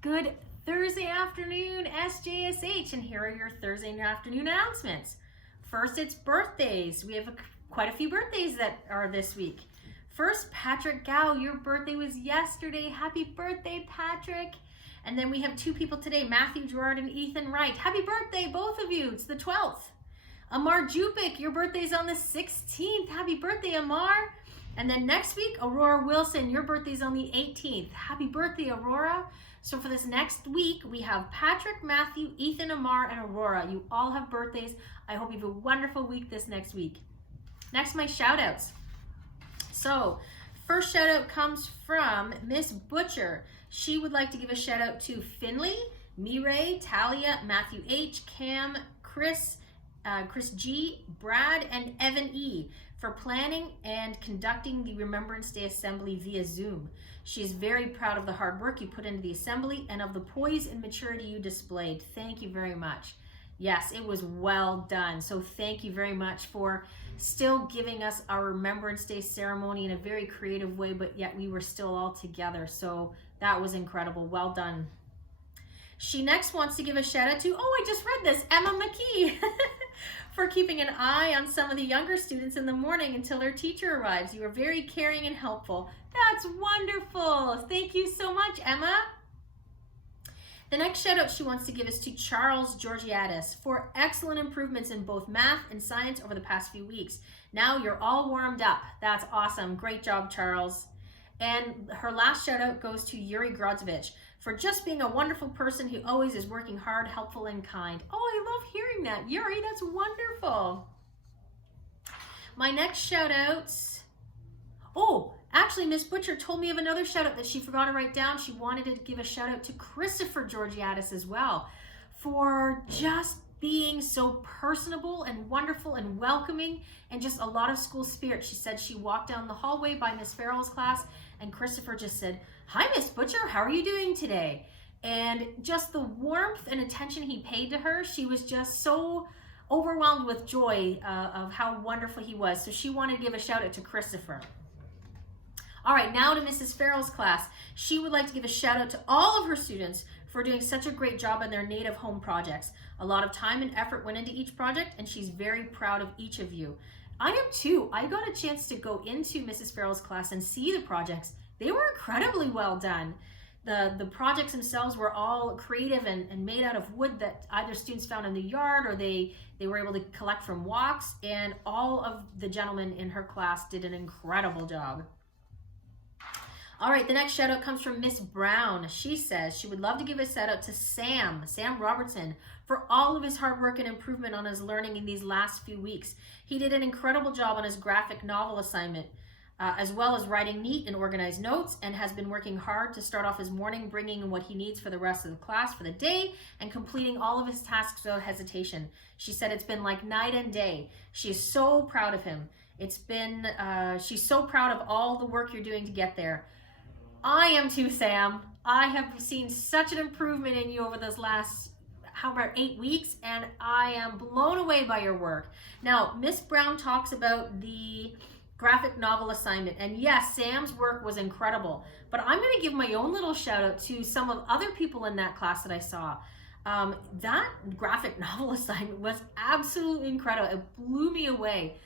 Good Thursday afternoon, SJSH, and here are your Thursday afternoon announcements. First, it's birthdays. We have quite a few birthdays that are this week. First, Patrick Gow, your birthday was yesterday. Happy birthday, Patrick. And then we have two people today, Matthew Gerard and Ethan Wright. Happy birthday, both of you. It's the 12th. Amar Jupik, your birthday's on the 16th. Happy birthday, Amar. And then next week, Aurora Wilson, your birthday's on the 18th. Happy birthday, Aurora. So for this next week, we have Patrick, Matthew, Ethan, Amar, and Aurora. You all have birthdays. I hope you have a wonderful week this next week. Next, my shout outs. So first shout out comes from Miss Butcher. She would like to give a shout out to Finley, Mireille, Talia, Matthew H, Cam, Chris G, Brad, and Evan E for planning and conducting the Remembrance Day Assembly via Zoom. She is very proud of the hard work you put into the assembly and of the poise and maturity you displayed. Thank you very much. Yes, it was well done. So thank you very much for still giving us our Remembrance Day ceremony in a very creative way, but yet we were still all together. So that was incredible. Well done. She next wants to give a shout out to, I just read this, Emma McKee, for keeping an eye on some of the younger students in the morning until their teacher arrives. You were very caring and helpful. That's wonderful. Thank you so much, Emma. The next shout out she wants to give is to Charles Georgiadis for excellent improvements in both math and science over the past few weeks. Now you're all warmed up. That's awesome. Great job, Charles. And her last shout out goes to Yuri Grodzovich for just being a wonderful person who always is working hard, helpful, and kind. Oh, I love hearing that. Yuri, that's wonderful. My next shout outs. Actually, Miss Butcher told me of another shout out that she forgot to write down. She wanted to give a shout out to Christopher Georgiadis as well for just being so personable and wonderful and welcoming and just a lot of school spirit. She said she walked down the hallway by Miss Farrell's class and Christopher just said, "Hi, Miss Butcher, how are you doing today?" And just the warmth and attention he paid to her, she was just so overwhelmed with joy of how wonderful he was. So she wanted to give a shout out to Christopher. All right, now to Mrs. Farrell's class. She would like to give a shout out to all of her students for doing such a great job on their native home projects. A lot of time and effort went into each project, and she's very proud of each of you. I am too. I got a chance to go into Mrs. Farrell's class and see the projects. They were incredibly well done. The projects themselves were all creative and made out of wood that either students found in the yard or they were able to collect from walks, and all of the gentlemen in her class did an incredible job. All right, the next shout out comes from Miss Brown. She says she would love to give a shout out to Sam Robertson, for all of his hard work and improvement on his learning in these last few weeks. He did an incredible job on his graphic novel assignment, as well as writing neat and organized notes, and has been working hard to start off his morning, bringing in what he needs for the rest of the class for the day and completing all of his tasks without hesitation. She said it's been like night and day. She is so proud of him. She's so proud of all the work you're doing to get there. I am too, Sam. I have seen such an improvement in you over those last, 8 weeks, and I am blown away by your work. Now, Miss Brown talks about the graphic novel assignment, and yes, Sam's work was incredible, but I'm going to give my own little shout out to some of other people in that class that I saw. That graphic novel assignment was absolutely incredible. It blew me away.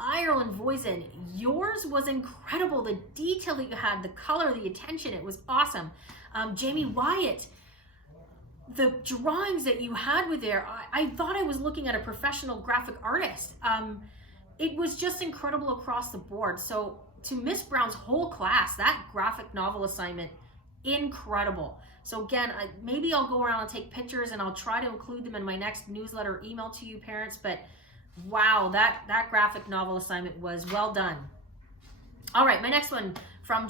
Ireland Voisin, yours was incredible. The detail that you had, the color, the attention, it was awesome. Jamie Wyatt, the drawings that you had with there, I thought I was looking at a professional graphic artist. It was just incredible across the board. So to Miss Brown's whole class, that graphic novel assignment, incredible. So again, maybe I'll go around and take pictures and I'll try to include them in my next newsletter or email to you parents, but wow, that graphic novel assignment was well done. All right, my next one from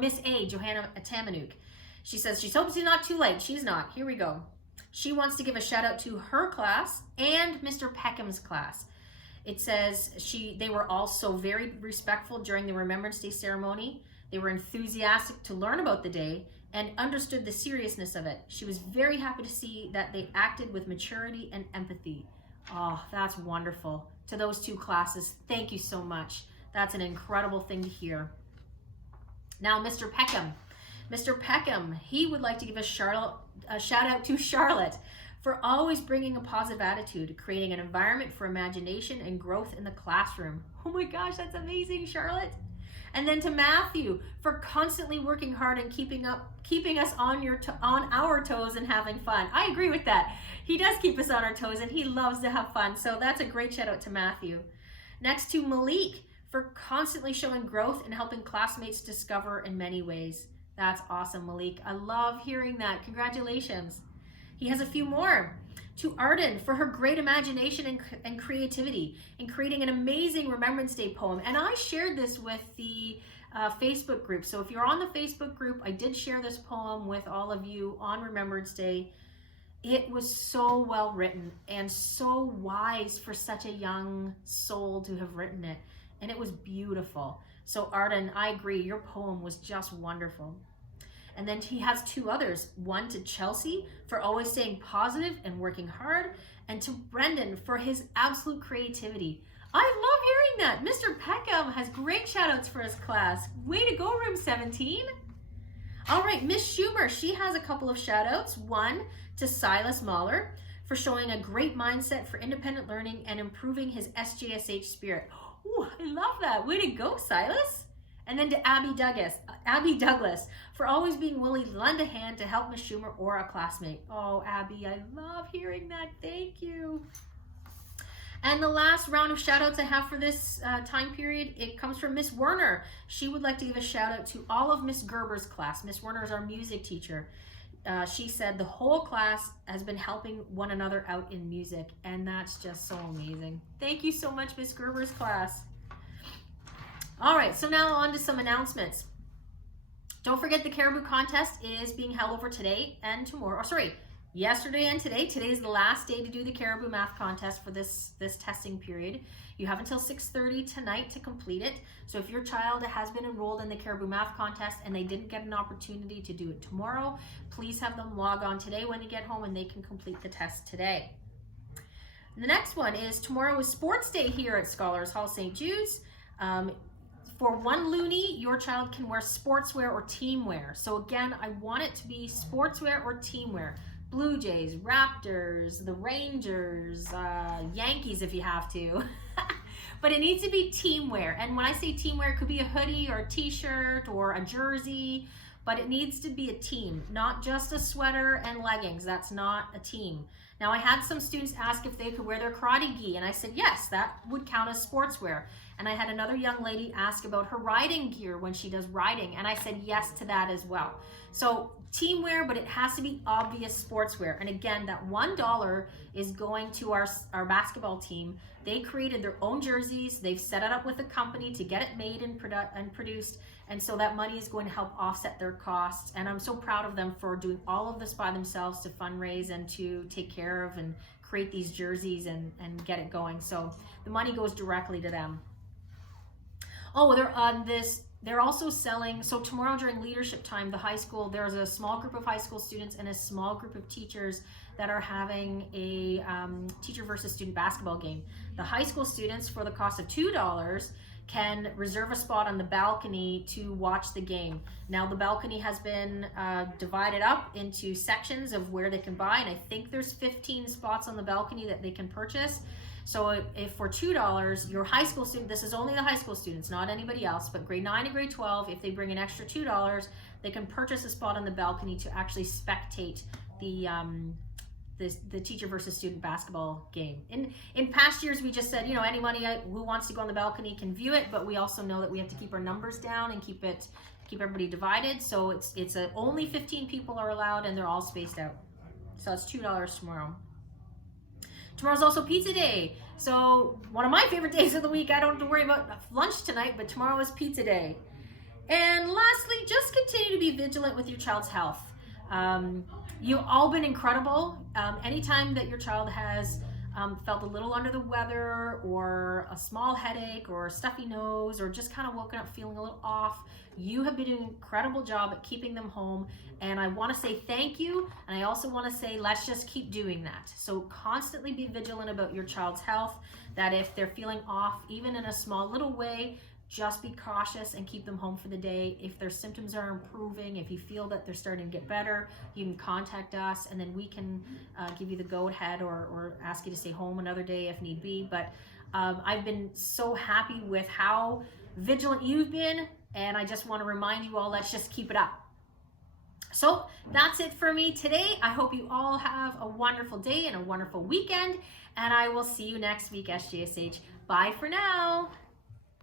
Miss A, Johanna Tamanuk. She says she hopes she's not too late. She's not. Here we go. She wants to give a shout out to her class and Mr. Peckham's class. It says they were all so very respectful during the Remembrance Day ceremony. They were enthusiastic to learn about the day and understood the seriousness of it. She was very happy to see that they acted with maturity and empathy. Oh, that's wonderful. To those two classes, thank you so much. That's an incredible thing to hear. Now, Mr. Peckham. Mr. Peckham, he would like to give a shout out to Charlotte for always bringing a positive attitude, creating an environment for imagination and growth in the classroom. Oh my gosh, that's amazing, Charlotte. And then to Matthew for constantly working hard and keeping us on our toes and having fun. I agree with that. He does keep us on our toes and he loves to have fun. So that's a great shout out to Matthew. Next to Malik for constantly showing growth and helping classmates discover in many ways. That's awesome, Malik. I love hearing that. Congratulations. He has a few more. To Arden for her great imagination and creativity in creating an amazing Remembrance Day poem. And I shared this with the Facebook group. So if you're on the Facebook group, I did share this poem with all of you on Remembrance Day. It was so well written and so wise for such a young soul to have written it. And it was beautiful. So Arden, I agree, your poem was just wonderful. And then he has two others, one to Chelsea for always staying positive and working hard, and to Brendan for his absolute creativity. I love hearing that. Mr. Peckham has great shout outs for his class. Way to go, room 17. All right, Miss Schumer, she has a couple of shout outs. One to Silas Mahler for showing a great mindset for independent learning and improving his SJSH spirit. Ooh, I love that. Way to go, Silas. And then to Abby Douglas for always being willing to lend a hand to help Miss Schumer or a classmate. Oh, Abby, I love hearing that. Thank you. And the last round of shout outs I have for this time period, it comes from Miss Werner. She would like to give a shout out to all of Miss Gerber's class. Miss Werner is our music teacher. She said the whole class has been helping one another out in music, and that's just so amazing. Thank you so much, Miss Gerber's class. All right, so now on to some announcements. Don't forget the Caribou Contest is being held over today and tomorrow. Yesterday and today. Today is the last day to do the Caribou Math Contest for this testing period. You have until 6:30 tonight to complete it. So if your child has been enrolled in the Caribou Math Contest and they didn't get an opportunity to do it tomorrow, please have them log on today when you get home and they can complete the test today. The next one is tomorrow is Sports Day here at Scholars Hall St. Jude's. For one loonie, your child can wear sportswear or teamwear. So again, I want it to be sportswear or teamwear. Blue Jays, Raptors, the Rangers, Yankees if you have to. But it needs to be teamwear. And when I say teamwear, it could be a hoodie or a t-shirt or a jersey, but it needs to be a team, not just a sweater and leggings. That's not a team. Now I had some students ask if they could wear their karate gi, and I said, yes, that would count as sportswear. And I had another young lady ask about her riding gear when she does riding, and I said yes to that as well. So teamwear, but it has to be obvious sportswear. And again, that $1 is going to our basketball team. They created their own jerseys. They've set it up with a company to get it made and produced. And so that money is going to help offset their costs. And I'm so proud of them for doing all of this by themselves to fundraise and to take care of and create these jerseys and get it going. So the money goes directly to them. Oh, they're also selling, so tomorrow during leadership time, the high school, there's a small group of high school students and a small group of teachers that are having a teacher versus student basketball game. The high school students, for the cost of $2, can reserve a spot on the balcony to watch the game. Now the balcony has been divided up into sections of where they can buy, and I think there's 15 spots on the balcony that they can purchase. So if for $2, your high school student, this is only the high school students, not anybody else, but grade 9 and grade 12, if they bring an extra $2, they can purchase a spot on the balcony to actually spectate the teacher versus student basketball game. In past years, we just said, anybody who wants to go on the balcony can view it, but we also know that we have to keep our numbers down and keep everybody divided. So it's only 15 people are allowed, and they're all spaced out. So it's $2 tomorrow. Tomorrow's also pizza day. So one of my favorite days of the week. I don't have to worry about lunch tonight, but tomorrow is pizza day. And lastly, just continue to be vigilant with your child's health. You've all been incredible. Anytime that your child has felt a little under the weather or a small headache or a stuffy nose or just kind of woken up feeling a little off, you have been doing an incredible job at keeping them home. And I want to say thank you. And I also want to say, let's just keep doing that. So constantly be vigilant about your child's health, that if they're feeling off, even in a small little way, just be cautious and keep them home for the day. If their symptoms are improving, if you feel that they're starting to get better, you can contact us, and then we can give you the go-ahead or ask you to stay home another day if need be. But I've been so happy with how vigilant you've been, and I just want to remind you all, let's just keep it up. So that's it for me today. I hope you all have a wonderful day and a wonderful weekend, and I will see you next week, SJSH. Bye for now.